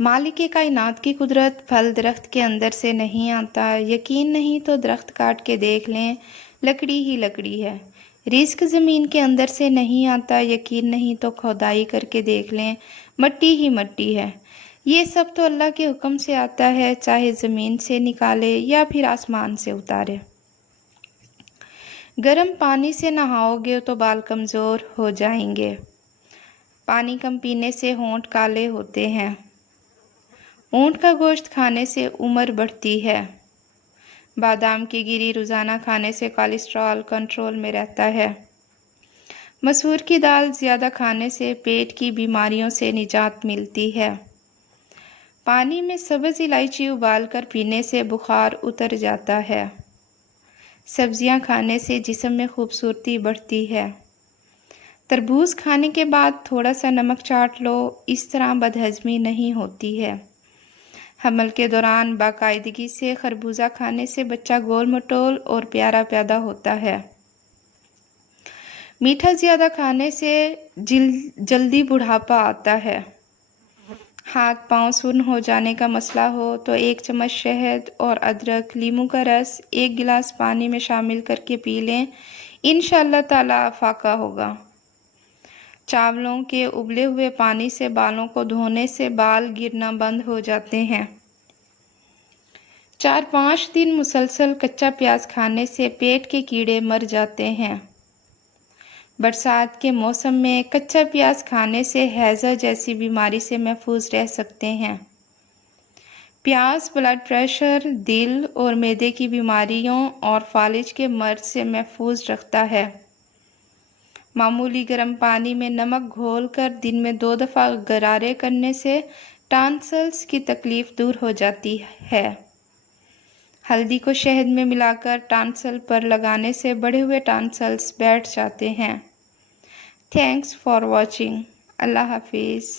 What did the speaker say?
मालिक कायनात की कुदरत फल दरख्त के अंदर से नहीं आता। यकीन नहीं तो दरख्त काट के देख लें, लकड़ी ही लकड़ी है। रिस्क ज़मीन के अंदर से नहीं आता। यकीन नहीं तो खुदाई करके देख लें, मट्टी ही मट्टी है। ये सब तो अल्लाह के हुक्म से आता है, चाहे ज़मीन से निकाले या फिर आसमान से उतारे। गर्म पानी से नहाओगे तो बाल कमज़ोर हो जाएंगे। पानी कम पीने से होंठ काले होते हैं। ऊँट का गोश्त खाने से उम्र बढ़ती है। बादाम की गिरी रोज़ाना खाने से कोलेस्ट्रॉल कंट्रोल में रहता है। मसूर की दाल ज़्यादा खाने से पेट की बीमारियों से निजात मिलती है। पानी में सब्ज़ इलायची उबालकर पीने से बुखार उतर जाता है। सब्जियां खाने से जिस्म में खूबसूरती बढ़ती है। तरबूज खाने के बाद थोड़ा सा नमक चाट लो, इस तरह बदहज़मी नहीं होती है। हमल के दौरान बाकायदगी से खरबूजा खाने से बच्चा गोल मटोल और प्यारा पैदा होता है। मीठा ज़्यादा खाने से जल्दी बुढ़ापा आता है। हाथ पांव सुन्न हो जाने का मसला हो तो 1 चम्मच शहद और अदरक लीमू का रस 1 गिलास पानी में शामिल करके पी लें, इंशाअल्लाह ताला फाका होगा। चावलों के उबले हुए पानी से बालों को धोने से बाल गिरना बंद हो जाते हैं। 4-5 दिन मुसलसल कच्चा प्याज खाने से पेट के कीड़े मर जाते हैं। बरसात के मौसम में कच्चा प्याज खाने से हैज़ा जैसी बीमारी से महफूज रह सकते हैं। प्याज ब्लड प्रेशर, दिल और मैदे की बीमारियों और फालिज के मर्ज से महफूज रखता है। मामूली गर्म पानी में नमक घोलकर दिन में 2 दफ़ा गरारे करने से टॉन्सिल्स की तकलीफ़ दूर हो जाती है। हल्दी को शहद में मिलाकर टॉन्सिल पर लगाने से बढ़े हुए टॉन्सिल्स बैठ जाते हैं। Thanks for watching. अल्लाह हाफिज़।